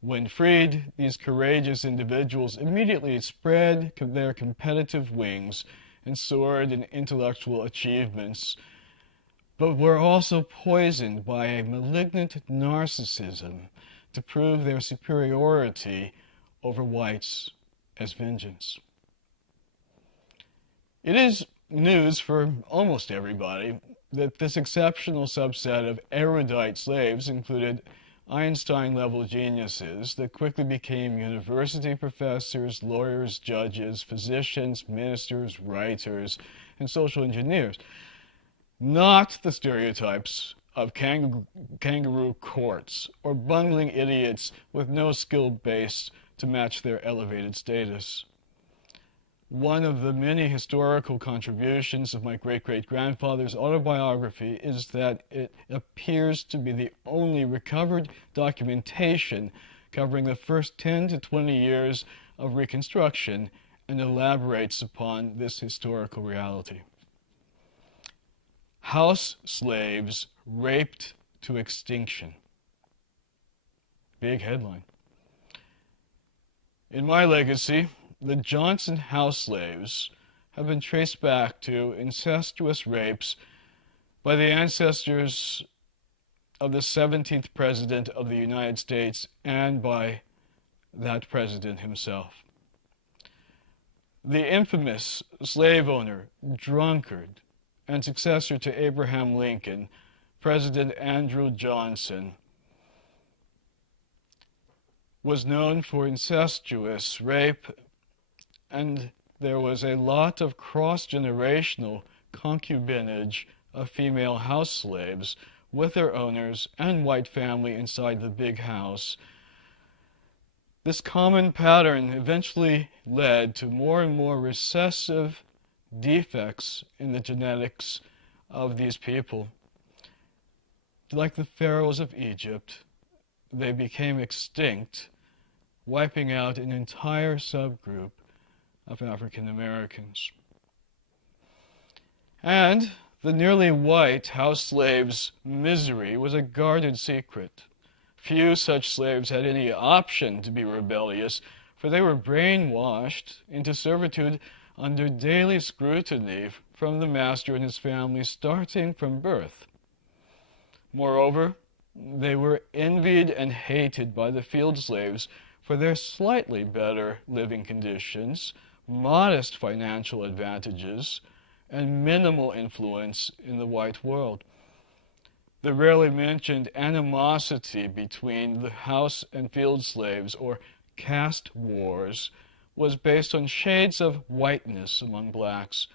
When freed, these courageous individuals immediately spread their competitive wings and soared in intellectual achievements, but were also poisoned by a malignant narcissism to prove their superiority over whites as vengeance. It is news for almost everybody that this exceptional subset of erudite slaves included Einstein-level geniuses that quickly became university professors, lawyers, judges, physicians, ministers, writers, and social engineers. Not the stereotypes of kangaroo courts or bungling idiots with no skill base to match their elevated status. One of the many historical contributions of my great-great-grandfather's autobiography is that it appears to be the only recovered documentation covering the first 10 to 20 years of Reconstruction and elaborates upon this historical reality. House slaves raped to extinction. Big headline. In my legacy, the Johnson house slaves have been traced back to incestuous rapes by the ancestors of the 17th President of the United States and by that president himself. The infamous slave owner, drunkard, and successor to Abraham Lincoln, President Andrew Johnson, was known for incestuous rape, and there was a lot of cross-generational concubinage of female house slaves with their owners and white family inside the big house. This common pattern eventually led to more and more recessive defects in the genetics of these people. Like the Pharaohs of Egypt, they became extinct, wiping out an entire subgroup of African Americans. And the nearly white house slaves' misery was a guarded secret. Few such slaves had any option to be rebellious, for they were brainwashed into servitude under daily scrutiny from the master and his family starting from birth. Moreover, they were envied and hated by the field slaves for their slightly better living conditions, modest financial advantages, and minimal influence in the white world. The rarely mentioned animosity between the house and field slaves, or caste wars, was based on shades of whiteness among blacks.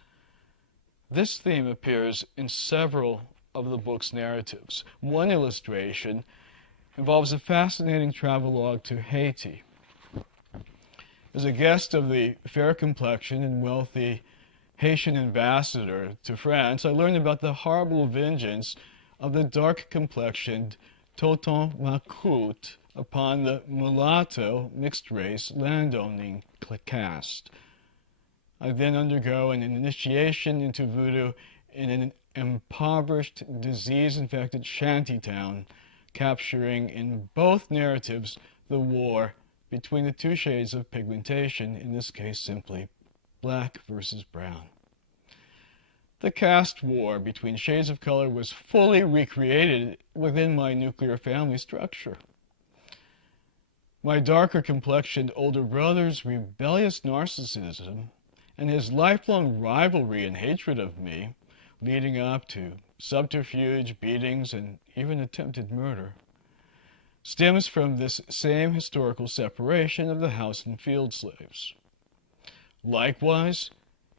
This theme appears in several of the book's narratives. One illustration involves a fascinating travelogue to Haiti. As a guest of the fair-complexioned and wealthy Haitian ambassador to France, I learned about the horrible vengeance of the dark-complexioned Toton Macoute upon the mulatto mixed-race landowning caste. I then undergo an initiation into voodoo in an impoverished, disease-infected shantytown, capturing in both narratives the war between the two shades of pigmentation, in this case simply black versus brown. The caste war between shades of color was fully recreated within my nuclear family structure. My darker complexioned older brother's rebellious narcissism and his lifelong rivalry and hatred of me, leading up to subterfuge, beatings, and even attempted murder, stems from this same historical separation of the house and field slaves. Likewise,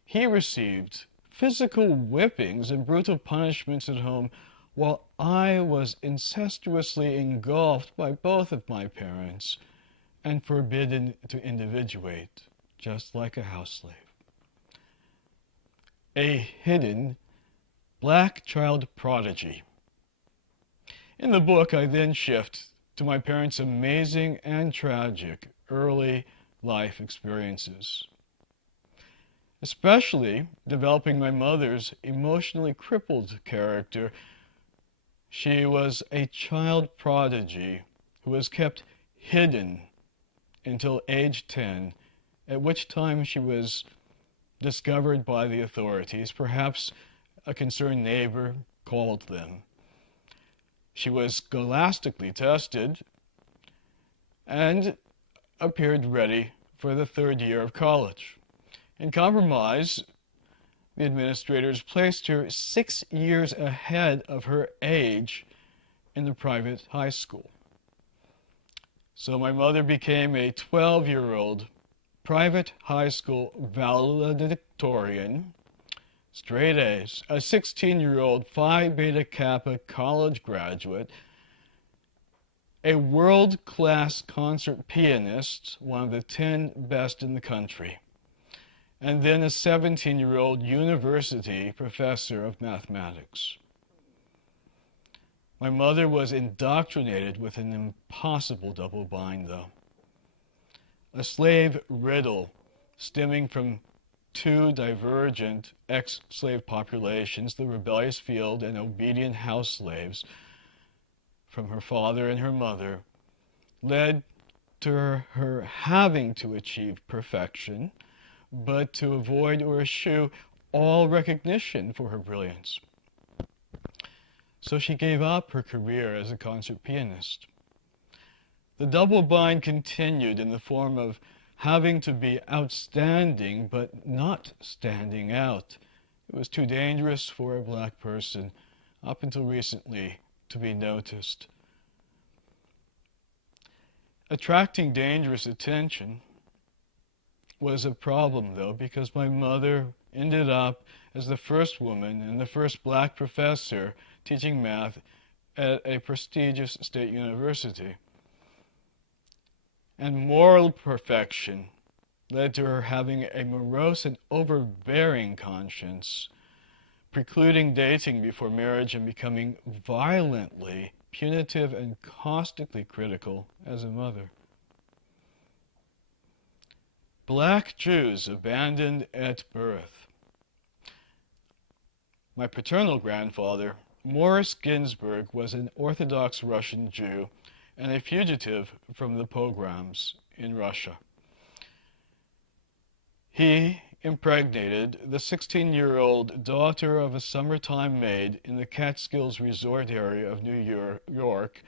he received physical whippings and brutal punishments at home, while I was incestuously engulfed by both of my parents and forbidden to individuate, just like a house slave. A hidden black child prodigy. In the book, I then shift to my parents' amazing and tragic early life experiences, especially developing my mother's emotionally crippled character. She was a child prodigy who was kept hidden until age 10, at which time she was discovered by the authorities. Perhaps a concerned neighbor called them. She was scholastically tested and appeared ready for the third year of college. In compromise, the administrators placed her 6 years ahead of her age in the private high school. So my mother became a 12-year-old private high school valedictorian, straight A's, a 16-year-old Phi Beta Kappa college graduate, a world-class concert pianist, one of the 10 best in the country, and then a 17-year-old university professor of mathematics. My mother was indoctrinated with an impossible double bind, though. A slave riddle stemming from two divergent ex-slave populations, the rebellious field and obedient house slaves, from her father and her mother, led to her having to achieve perfection, but to avoid or eschew all recognition for her brilliance. So she gave up her career as a concert pianist. The double bind continued in the form of having to be outstanding but not standing out. It was too dangerous for a black person, up until recently, to be noticed. Attracting dangerous attention was a problem, though, because my mother ended up as the first woman and the first black professor teaching math at a prestigious state university. And moral perfection led to her having a morose and overbearing conscience, precluding dating before marriage and becoming violently punitive and caustically critical as a mother. Black Jews abandoned at birth. My paternal grandfather, Morris Ginsburg, was an Orthodox Russian Jew and a fugitive from the pogroms in Russia. He impregnated the 16-year-old daughter of a summertime maid in the Catskills resort area of New York,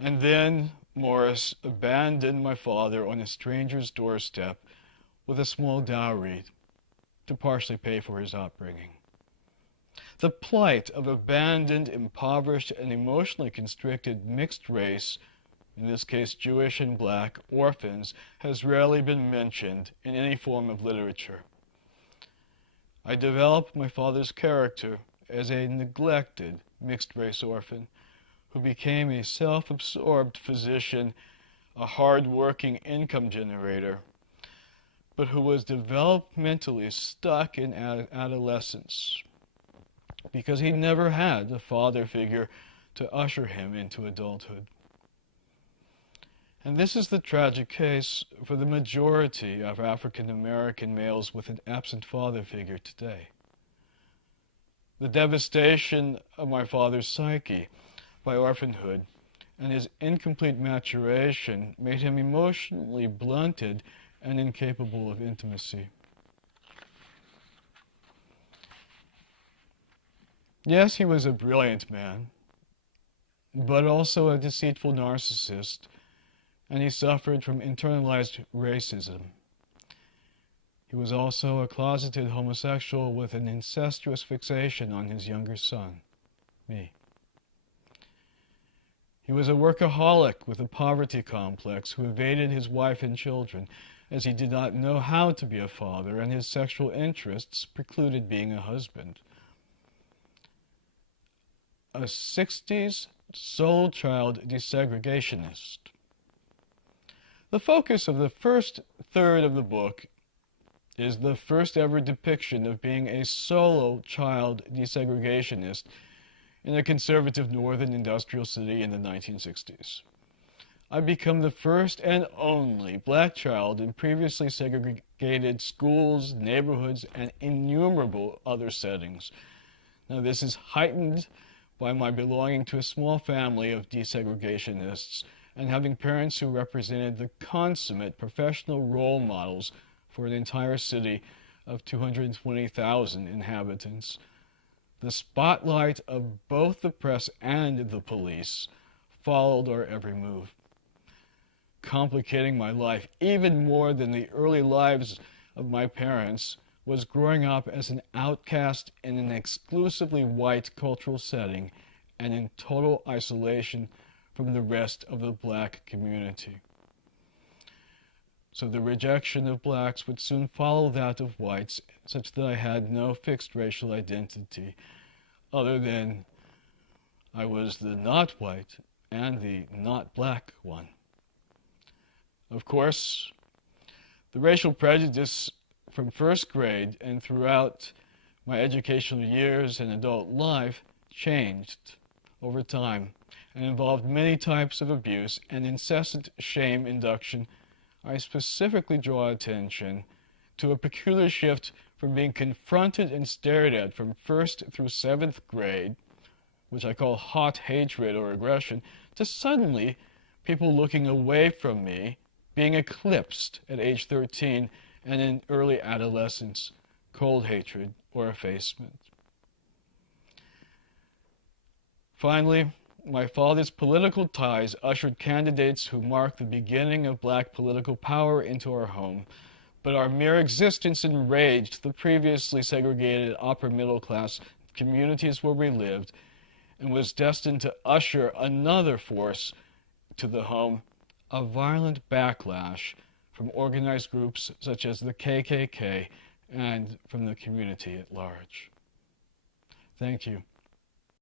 and then Morris abandoned my father on a stranger's doorstep with a small dowry to partially pay for his upbringing. The plight of abandoned, impoverished, and emotionally constricted mixed race, in this case Jewish and black, orphans, has rarely been mentioned in any form of literature. I developed my father's character as a neglected mixed-race orphan who became a self-absorbed physician, a hard-working income generator, but who was developmentally stuck in adolescence because he never had a father figure to usher him into adulthood. And this is the tragic case for the majority of African American males with an absent father figure today. The devastation of my father's psyche by orphanhood and his incomplete maturation made him emotionally blunted and incapable of intimacy. Yes, he was a brilliant man, but also a deceitful narcissist, and he suffered from internalized racism. He was also a closeted homosexual with an incestuous fixation on his younger son, me. He was a workaholic with a poverty complex who evaded his wife and children, as he did not know how to be a father, and his sexual interests precluded being a husband. A 60s soulchild desegregationist. The focus of the first third of the book is the first ever depiction of being a solo child desegregationist in a conservative northern industrial city in the 1960s. I become the first and only black child in previously segregated schools, neighborhoods, and innumerable other settings. Now, this is heightened by my belonging to a small family of desegregationists and having parents who represented the consummate professional role models for an entire city of 220,000 inhabitants. The spotlight of both the press and the police followed our every move. Complicating my life even more than the early lives of my parents was growing up as an outcast in an exclusively white cultural setting and in total isolation from the rest of the black community. So the rejection of blacks would soon follow that of whites, such that I had no fixed racial identity other than I was the not white and the not black one. Of course, the racial prejudice from first grade and throughout my educational years and adult life changed over time and involved many types of abuse and incessant shame induction. I specifically draw attention to a peculiar shift from being confronted and stared at from 1st through 7th grade, which I call hot hatred or aggression, to suddenly people looking away from me, being eclipsed at age 13, and in early adolescence, cold hatred or effacement. Finally, my father's political ties ushered candidates who marked the beginning of black political power into our home, but our mere existence enraged the previously segregated upper middle class communities where we lived and was destined to usher another force to the home, a violent backlash from organized groups such as the KKK and from the community at large. Thank you.